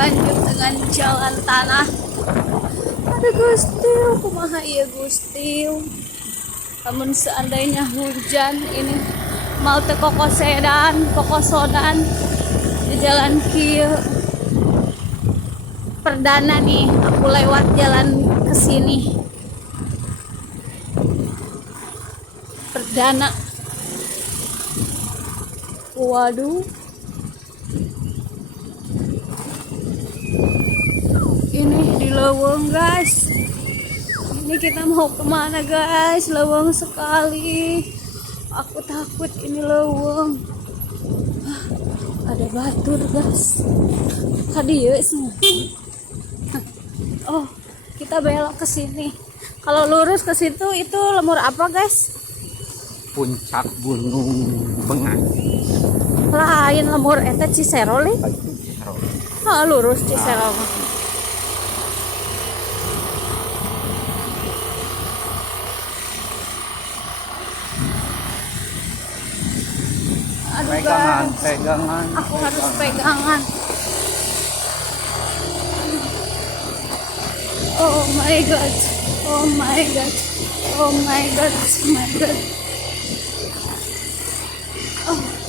berlanjut dengan jalan tanah. Ada Gustil, kumaha ieu Gustil. Namun seandainya hujan ini mau teu kokosodan di jalan kieu. Perdana nih aku lewat jalan kesini. Perdana. Waduh. Ini di Leuweung guys. Ini kita mau kemana guys? Leuweung sekali. Aku takut ini Leuweung. Ada batur guys. Kadieu semua. Oh, kita belok ke sini. Kalau lurus ke situ itu lemur apa guys? Puncak Gunung Bengan. Lain lemur eta Cisero li. Oh, lurus Cisero. Aduh guys, pegangan. aku harus pegangan. Oh my god, oh my god, oh my god, oh my god. Oh.